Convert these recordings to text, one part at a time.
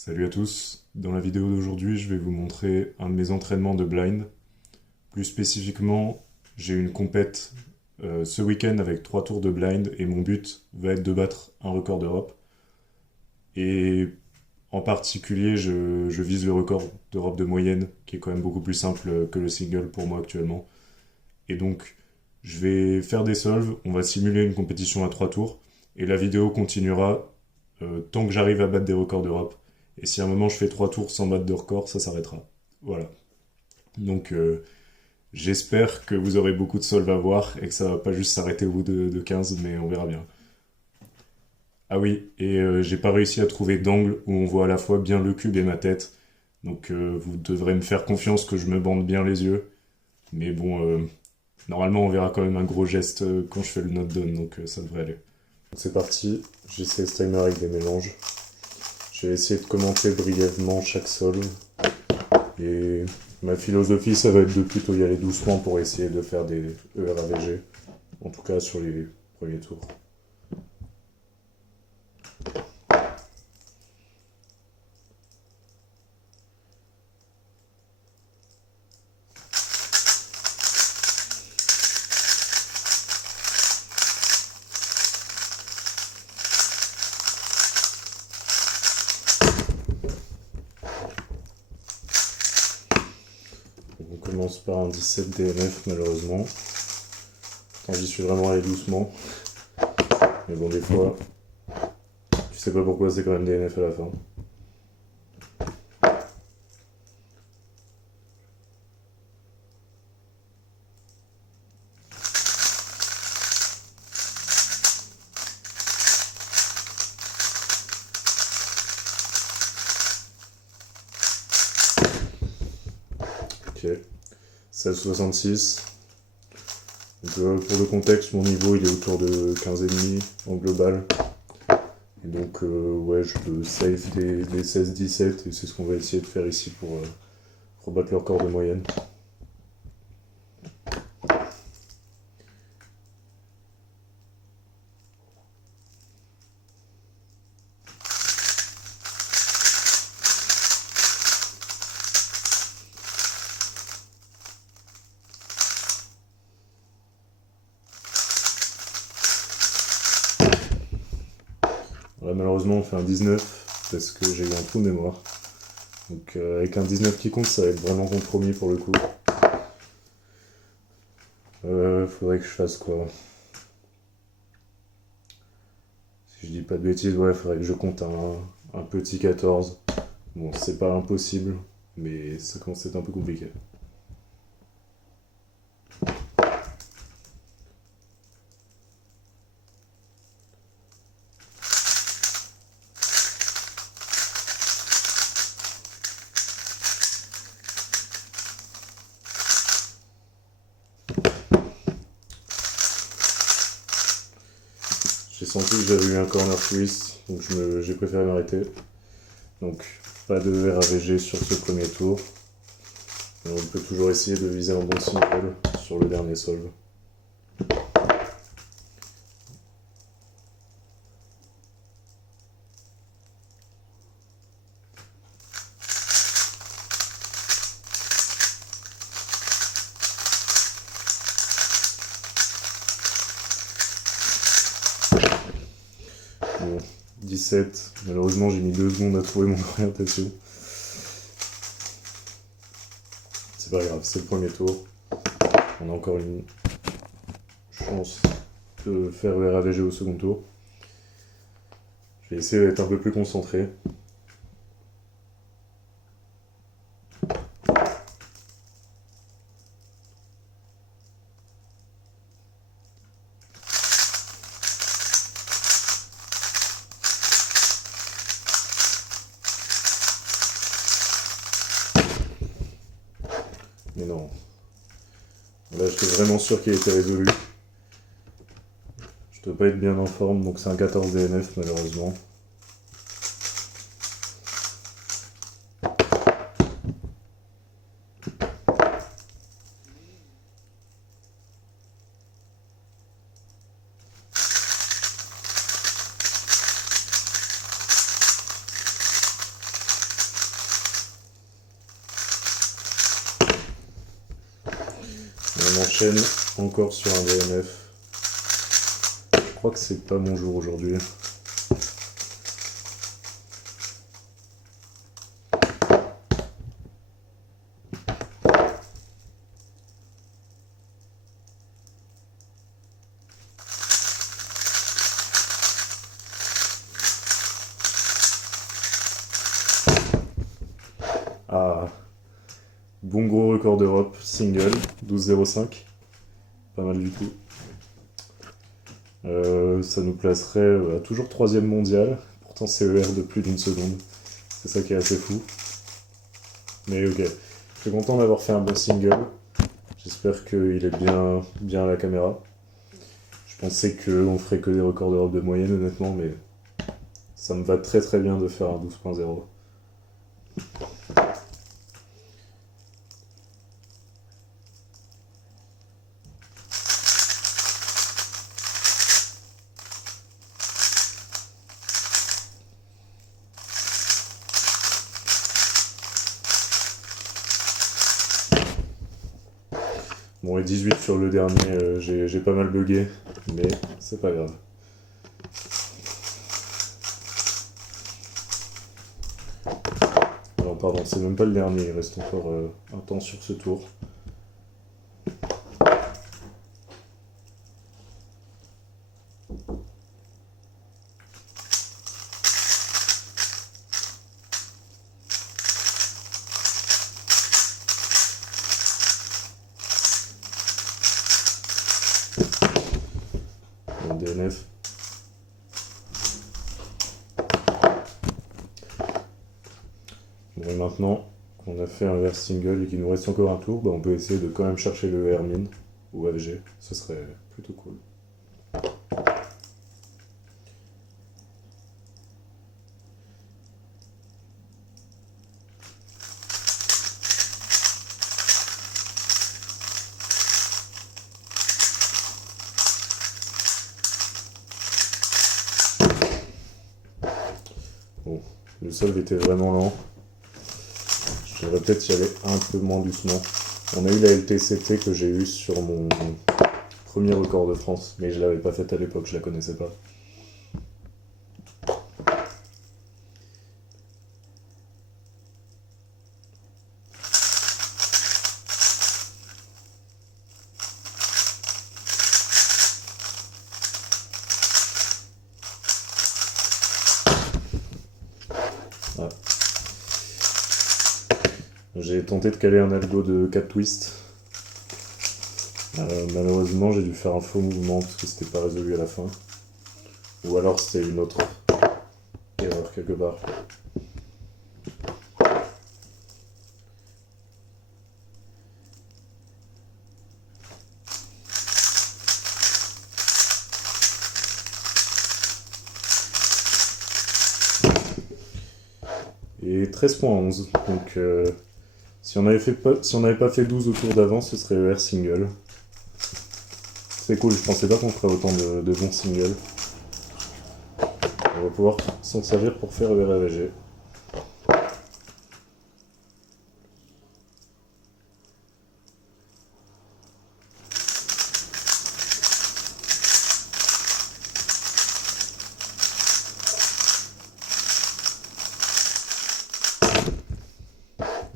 Salut à tous, dans la vidéo d'aujourd'hui je vais vous montrer un de mes entraînements de blind. Plus spécifiquement, j'ai une compète ce week-end avec 3 tours de blind et mon but va être de battre un record d'Europe. Et en particulier je vise le record d'Europe de moyenne qui est quand même beaucoup plus simple que le single pour moi actuellement. Et donc je vais faire des solves, on va simuler une compétition à 3 tours et la vidéo continuera tant que j'arrive à battre des records d'Europe. Et si à un moment je fais 3 tours sans battre de record, ça s'arrêtera. Voilà. Donc j'espère que vous aurez beaucoup de solves à voir et que ça va pas juste s'arrêter au bout de 15, mais on verra bien. Ah oui, et j'ai pas réussi à trouver d'angle où on voit à la fois bien le cube et ma tête. Donc vous devrez me faire confiance que je me bande bien les yeux. Mais bon, normalement on verra quand même un gros geste quand je fais le note down, donc ça devrait aller. C'est parti, j'essaie ce timer avec des mélanges. Je vais essayer de commenter brièvement chaque solve. Et ma philosophie, ça va être de plutôt y aller doucement pour essayer de faire des ERAVG. En tout cas sur les premiers tours. On commence par un 17 DNF malheureusement. J'y suis vraiment allé doucement. Mais bon, des fois, tu sais pas pourquoi c'est quand même DNF à la fin. Ok, 16,66. Donc, pour le contexte, mon niveau il est autour de 15,5 en global. Et donc ouais, je peux save des 16-17 et c'est ce qu'on va essayer de faire ici pour rebattre le record de moyenne. Là, malheureusement, on fait un 19 parce que j'ai eu un trou de mémoire. Donc, avec un 19 qui compte, ça va être vraiment compromis pour le coup. Faudrait que je fasse quoi? Si je dis pas de bêtises, ouais, faudrait que je compte un petit 14. Bon, c'est pas impossible, mais ça commence à être un peu compliqué. J'ai senti que j'avais eu un corner twist, donc j'ai préféré m'arrêter. Donc, pas de RAVG sur ce premier tour. Mais on peut toujours essayer de viser un bon single sur le dernier solve. Bon, 17. Malheureusement, j'ai mis 2 secondes à trouver mon orientation. C'est pas grave, c'est le premier tour. On a encore une chance de faire le RAVG au second tour. Je vais essayer d'être un peu plus concentré. Mais non. Là, j'étais vraiment sûr qu'il était résolu. Je dois pas être bien en forme, donc c'est un 14 DNF malheureusement. j'enchaîne encore sur un DNF. Je crois que c'est pas mon jour aujourd'hui. Ah, bon gros record d'Europe, single, 12,05. Pas mal du tout. Ça nous placerait à toujours 3ème mondial. Pourtant CER de plus d'une seconde. C'est ça qui est assez fou. Mais ok, je suis content d'avoir fait un bon single. J'espère qu'il est bien à la caméra. Je pensais qu'on ferait que des records d'Europe de moyenne honnêtement, mais ça me va très très bien de faire un 12.0. Bon, et 18 sur le dernier, j'ai pas mal bugué, mais c'est pas grave. Alors, pardon, c'est même pas le dernier, il reste encore un temps sur ce tour. DNF. Bon, et maintenant qu'on a fait un verse single et qu'il nous reste encore un tour, bah on peut essayer de quand même chercher le Hermine ou AVG, ce serait plutôt cool. Bon, le solve était vraiment lent. Je devrais peut-être y aller un peu moins doucement. On a eu la LTCT que j'ai eue sur mon premier record de France, mais je l'avais pas faite à l'époque, je la connaissais pas. Ah. J'ai tenté de caler un algo de 4 twists. Malheureusement, j'ai dû faire un faux mouvement parce que c'était pas résolu à la fin. Ou alors c'était une autre erreur quelque part. Et 13.11, donc si on n'avait pas fait 12 au tour d'avant, ce serait ER single. C'est cool, je pensais pas qu'on ferait autant de bons singles. On va pouvoir s'en servir pour faire ER AVG.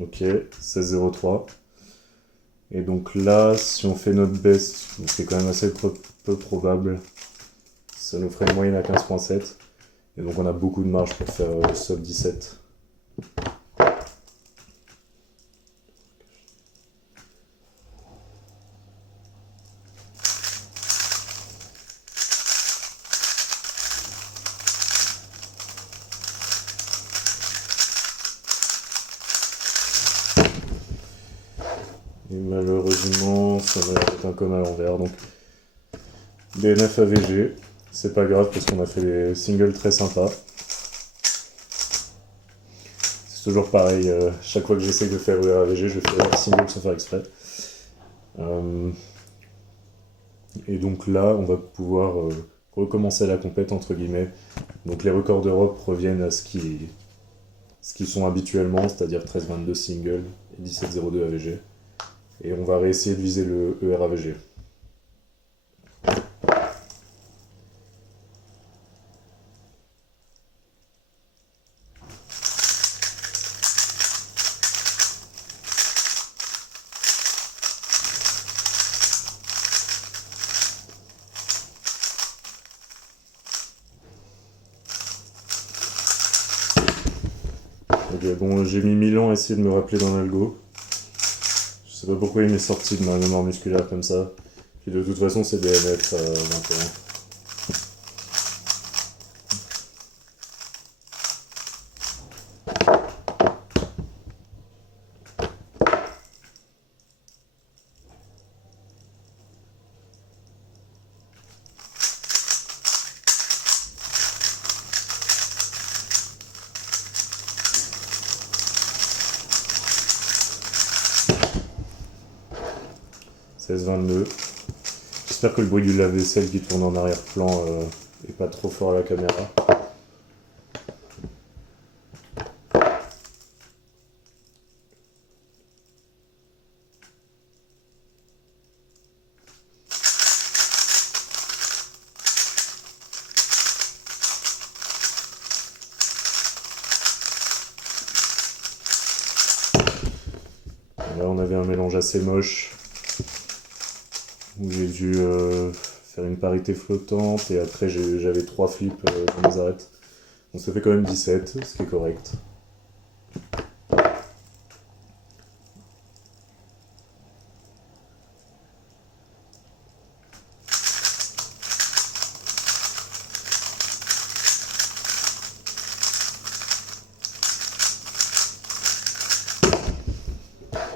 Ok, 16,03. Et donc là, si on fait notre best, donc c'est quand même assez peu probable, ça nous ferait une moyenne à 15.7. Et donc on a beaucoup de marge pour faire sub 17. Et malheureusement, ça va être un com à l'envers. Donc DNF AVG, c'est pas grave parce qu'on a fait des singles très sympas. C'est toujours pareil, chaque fois que j'essaie de faire ER AVG, je fais un single sans faire exprès. Et donc là, on va pouvoir recommencer la compète entre guillemets. Donc les records d'Europe reviennent à ce qu'ils sont habituellement, c'est-à-dire 13,22 single et 17,02 AVG. Et on va réessayer de viser le ERAVG. Ok, bon, j'ai mis 1000 ans à essayer de me rappeler d'un algo. Je sais pas pourquoi il m'est sorti de ma mémoire musculaire comme ça. Puis de toute façon, c'est DNF 21. J'espère que le bruit du lave-vaisselle qui tourne en arrière-plan est pas trop fort à la caméra. Là, on avait un mélange assez moche où j'ai dû faire une parité flottante et après j'avais 3 flips dans mes arêtes. Donc ça fait quand même 17, ce qui est correct.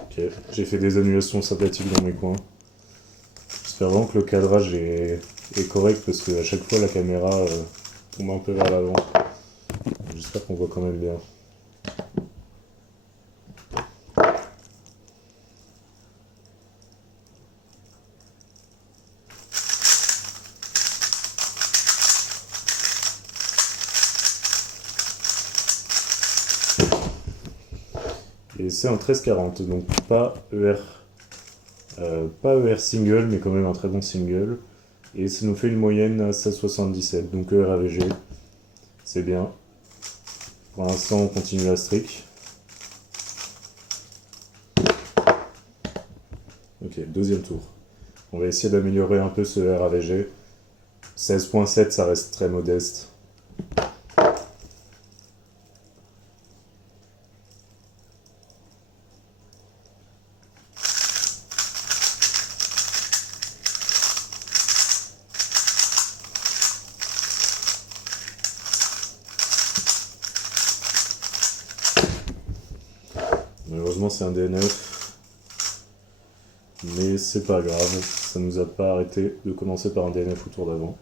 Ok, j'ai fait des annulations sympathiques dans mes coins. J'espère vraiment que le cadrage est correct parce qu'à chaque fois la caméra tombe un peu vers l'avant. J'espère qu'on voit quand même bien. Et c'est un 1340, donc pas ER single, mais quand même un très bon single. Et ça nous fait une moyenne à 16,77, donc ERAVG, c'est bien. Pour l'instant, on continue la streak. Ok, deuxième tour. On va essayer d'améliorer un peu ce ERAVG. 16,7, ça reste très modeste. Malheureusement, c'est un DNF. Mais c'est pas grave, ça nous a pas arrêté de commencer par un DNF au tour d'avant.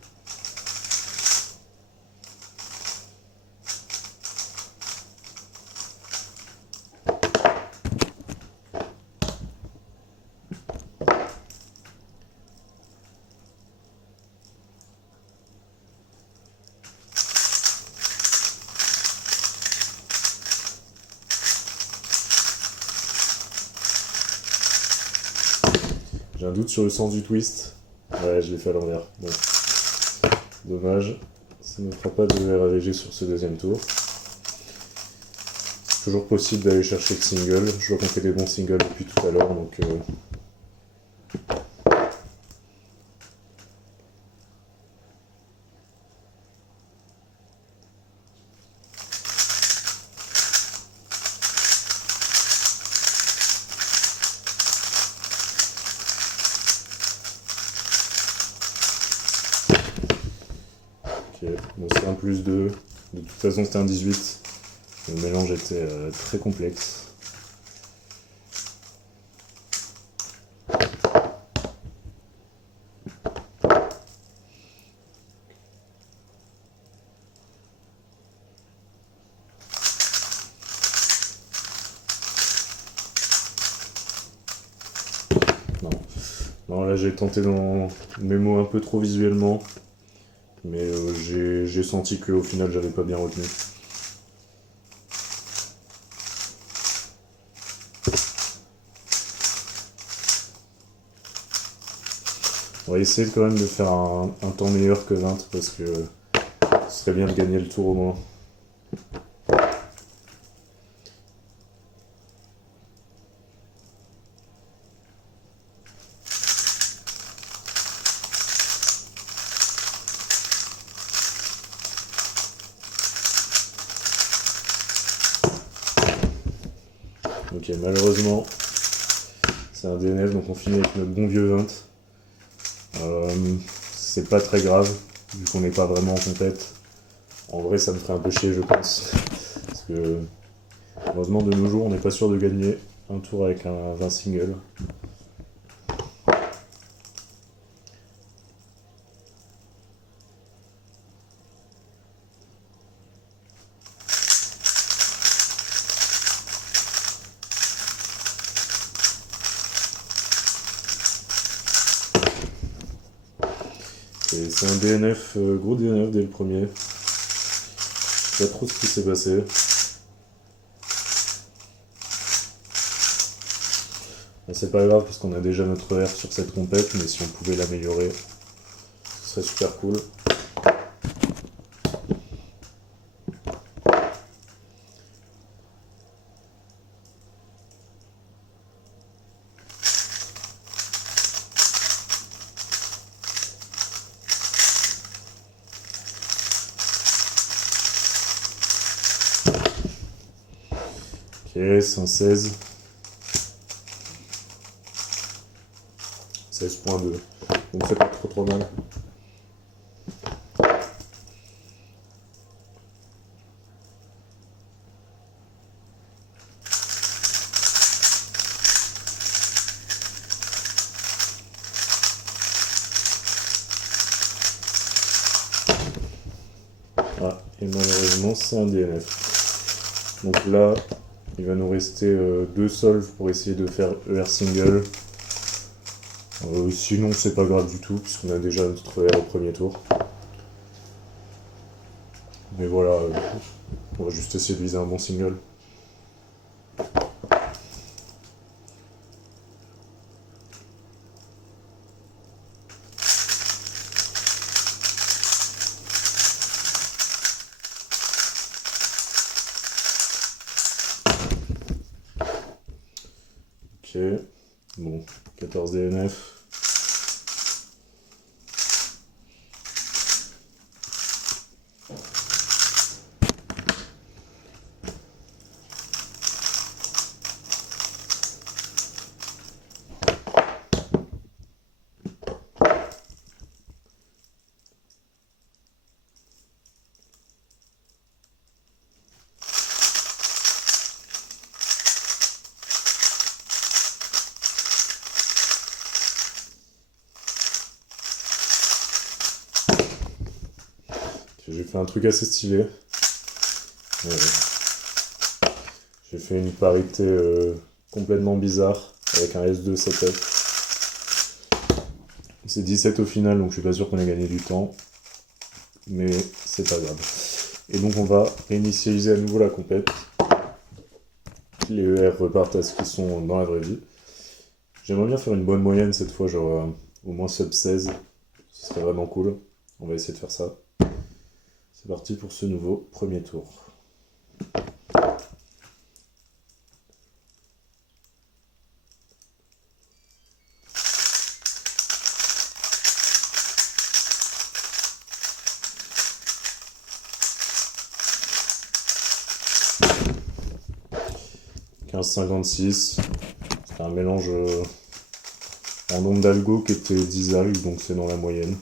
J'ai un doute sur le sens du twist. Ouais, je l'ai fait à l'envers. Bon. Dommage. Ça ne fera pas de RAVG sur ce deuxième tour. C'est toujours possible d'aller chercher le single. Je vois qu'on fait des bons singles depuis tout à l'heure, donc... Ok, bon c'est un plus 2. De toute façon c'était un 18. Le mélange était très complexe. Non, là j'ai tenté dans mes mots un peu trop visuellement, mais j'ai senti qu'au final j'avais pas bien retenu. On va essayer quand même de faire un temps meilleur que 20 parce que ce serait bien de gagner le tour au moins. Ok, malheureusement, c'est un DNF, donc on finit avec notre bon vieux 20. C'est pas très grave, vu qu'on n'est pas vraiment en compète. En vrai, ça me ferait un peu chier, je pense. Parce que, heureusement, de nos jours, on n'est pas sûr de gagner un tour avec un 20 single. Et c'est un DNF, gros DNF dès le premier. Je sais pas trop ce qui s'est passé. C'est pas grave parce qu'on a déjà notre R sur cette compète, mais si on pouvait l'améliorer, ce serait super cool. Ok, c'est un 16. 16.2. Donc c'est pas trop mal. Ah, et malheureusement c'est un DNF. Donc là, il va nous rester 2 solves pour essayer de faire ER single. Sinon c'est pas grave du tout, puisqu'on a déjà notre ER au premier tour. Mais voilà, on va juste essayer de viser un bon single. Ok, bon, 14 DNF. J'ai fait un truc assez stylé. J'ai fait une parité complètement bizarre avec un S2 setup. C'est 17 au final, donc je suis pas sûr qu'on ait gagné du temps. Mais c'est pas grave. Et donc on va réinitialiser à nouveau la compète. Les ER repartent à ce qu'ils sont dans la vraie vie. J'aimerais bien faire une bonne moyenne cette fois, genre au moins sub 16. Ce serait vraiment cool. On va essayer de faire ça. C'est parti pour ce nouveau premier tour. « 15,56. C'est un mélange en nombre d'algo qui était 10 algues, donc c'est dans la moyenne.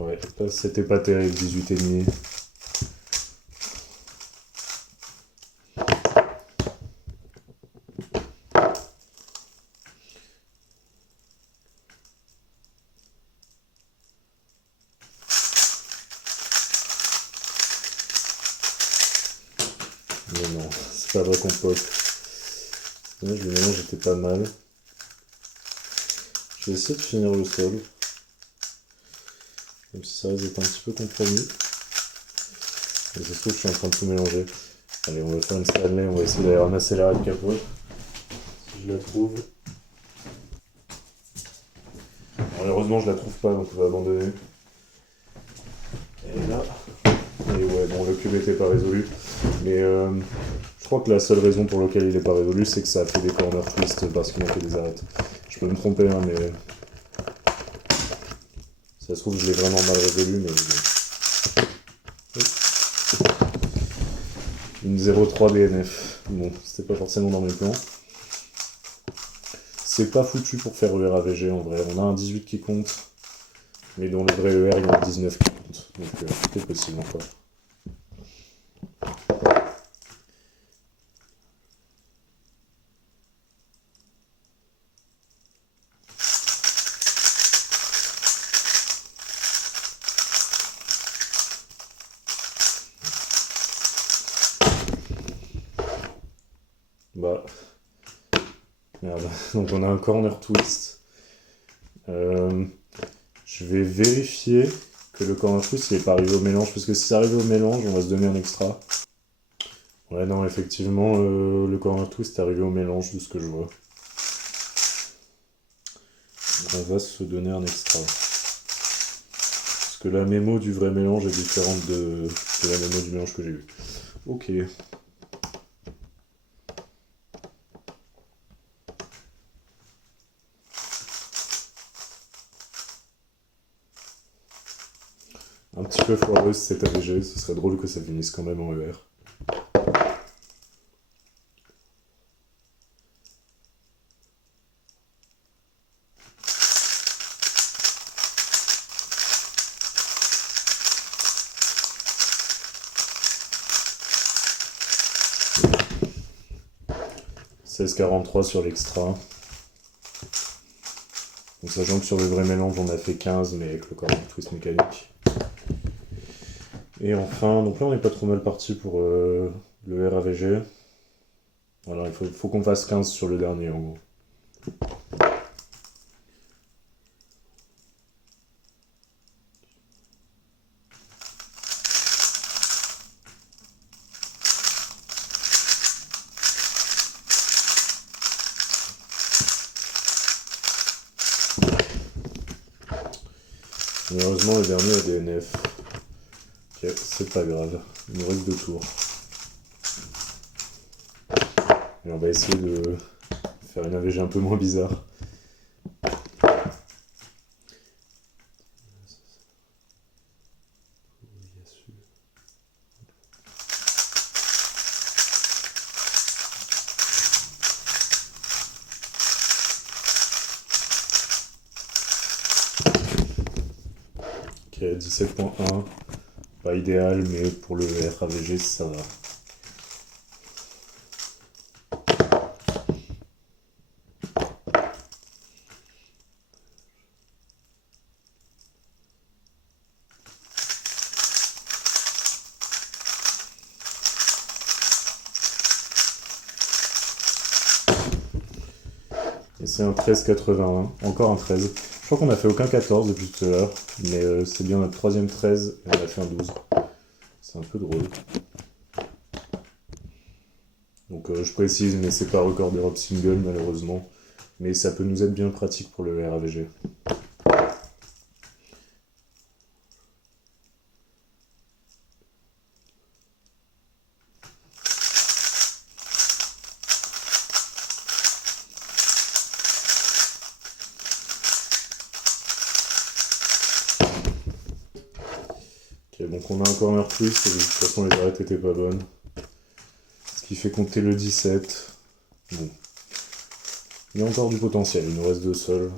Ouais, c'était pas terrible, 18,5. Mais non, c'est pas vrai qu'on pop. Dommage, le mélange était pas mal. Je vais essayer de finir le sol. Même si ça risque d'être un petit peu compromis. Mais ça se trouve que je suis en train de tout mélanger. Allez, on va faire une Stanley, on va essayer d'aller ramasser la de capote. Si je la trouve. Malheureusement, je la trouve pas, donc on va abandonner. Et là. Et ouais, bon, le cube était pas résolu. Mais je crois que la seule raison pour laquelle il est pas résolu, c'est que ça a fait des corner twists parce qu'il manquait des arêtes. Je peux me tromper, hein, mais. Ça se trouve, je l'ai vraiment mal résolu, mais bon. Une 0,3 DNF. Bon, c'était pas forcément dans mes plans. C'est pas foutu pour faire ER-AVG en vrai. On a un 18 qui compte, mais dans le vrai ER, il y a un 19 qui compte. Donc tout est possible encore. Bah. Merde. Donc on a un corner twist. Je vais vérifier que le corner twist n'est pas arrivé au mélange, parce que si ça arrive au mélange, on va se donner un extra. Ouais, non, effectivement, le corner twist est arrivé au mélange de ce que je vois. On va se donner un extra. Parce que la mémo du vrai mélange est différente de la mémo du mélange que j'ai eu. Ok. Un petit peu foireuse cette AVG, ce serait drôle que ça finisse quand même en ER. « 16,43 sur l'extra. Donc sachant que sur le vrai mélange on a fait 15, mais avec le corner twist mécanique. Et enfin, donc là on n'est pas trop mal parti pour le RAVG. Alors il faut qu'on fasse 15 sur le dernier en gros. Malheureusement le dernier a DNF. Ok, c'est pas grave. Il nous reste 2 tours. Et on va essayer de faire une AVG un peu moins bizarre. Ok, 17,1. Pas idéal, mais pour le RAVG, ça va. Et c'est un 13,81. Encore un 13. Je crois qu'on a fait aucun 14 depuis tout à l'heure, mais c'est bien notre 3ème 13 et on a fait un 12. C'est un peu drôle. Donc je précise, mais c'est pas record d'Europe single malheureusement. Mais ça peut nous être bien pratique pour le RAVG. Ok, donc on a un corner twist et de toute façon les arêtes étaient pas bonnes. Ce qui fait compter le 17. Bon. Il y a encore du potentiel, il nous reste 2 sols.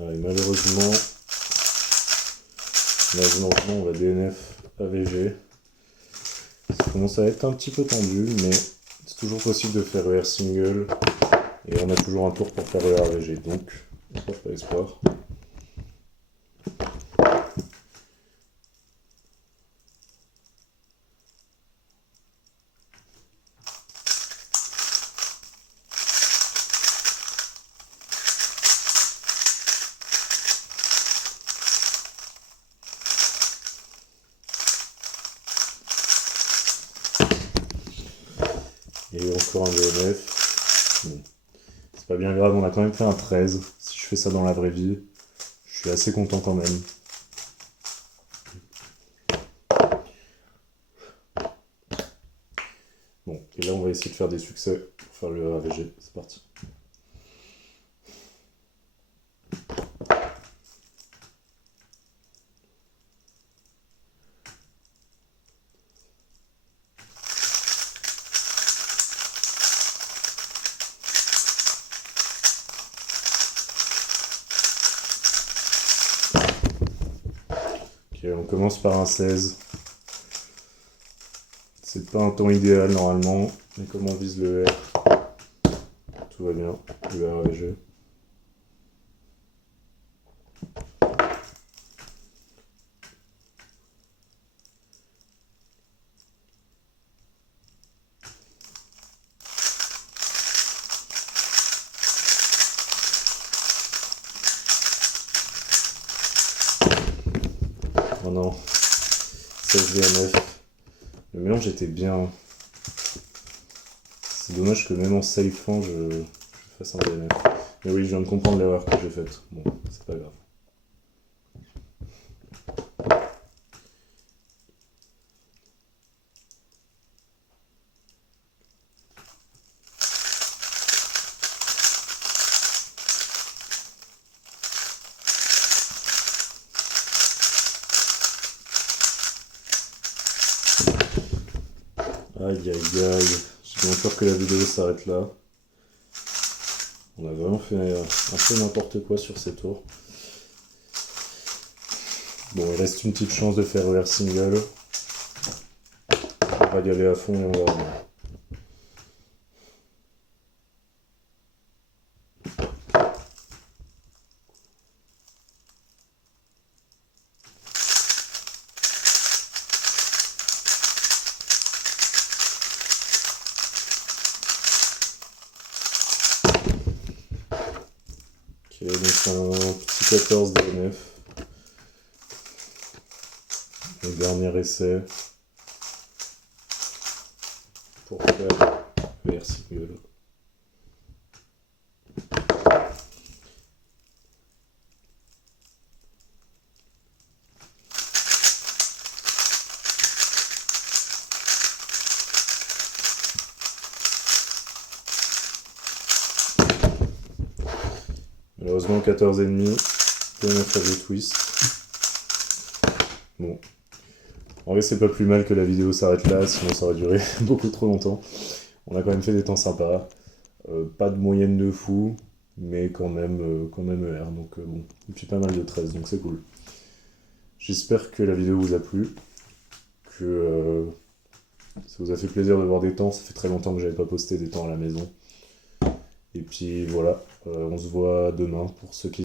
Et malheureusement, Maintenant, on va DNF AVG. Ça commence à être un petit peu tendu, mais c'est toujours possible de faire ER single. Et on a toujours un tour pour faire ER AVG. Donc, espoir pas espoir. Et encore un DNF. Bon. C'est pas bien grave, on a quand même fait un 13. Si je fais ça dans la vraie vie, je suis assez content quand même. Bon, et là on va essayer de faire des succès pour faire le AVG. C'est parti. Ok, on commence par un 16. C'est pas un temps idéal normalement, mais comme on vise le R, tout va bien, le R AVG. Oh non, 16 DNF. Le mélange était bien. C'est dommage que même en safeant, je fasse un DNF. Mais oui, je viens de comprendre l'erreur que j'ai faite. Bon, c'est pas grave. Aïe aïe aïe, j'ai bien peur que la vidéo s'arrête là. On a vraiment fait un peu n'importe quoi sur ces tours. Bon, il reste une petite chance de faire ER single. On va y aller à fond et on va... Ok, donc un petit 14 DNF. Le dernier essai pour faire ER single. Malheureusement 14,5, DNF avec twist. Bon. En vrai c'est pas plus mal que la vidéo s'arrête là, sinon ça aurait duré beaucoup trop longtemps. On a quand même fait des temps sympas. Pas de moyenne de fou, mais quand même ER. Donc bon, et puis pas mal de 13, donc c'est cool. J'espère que la vidéo vous a plu, que ça vous a fait plaisir de voir des temps. Ça fait très longtemps que j'avais pas posté des temps à la maison. Et puis voilà, on se voit demain pour ceux qui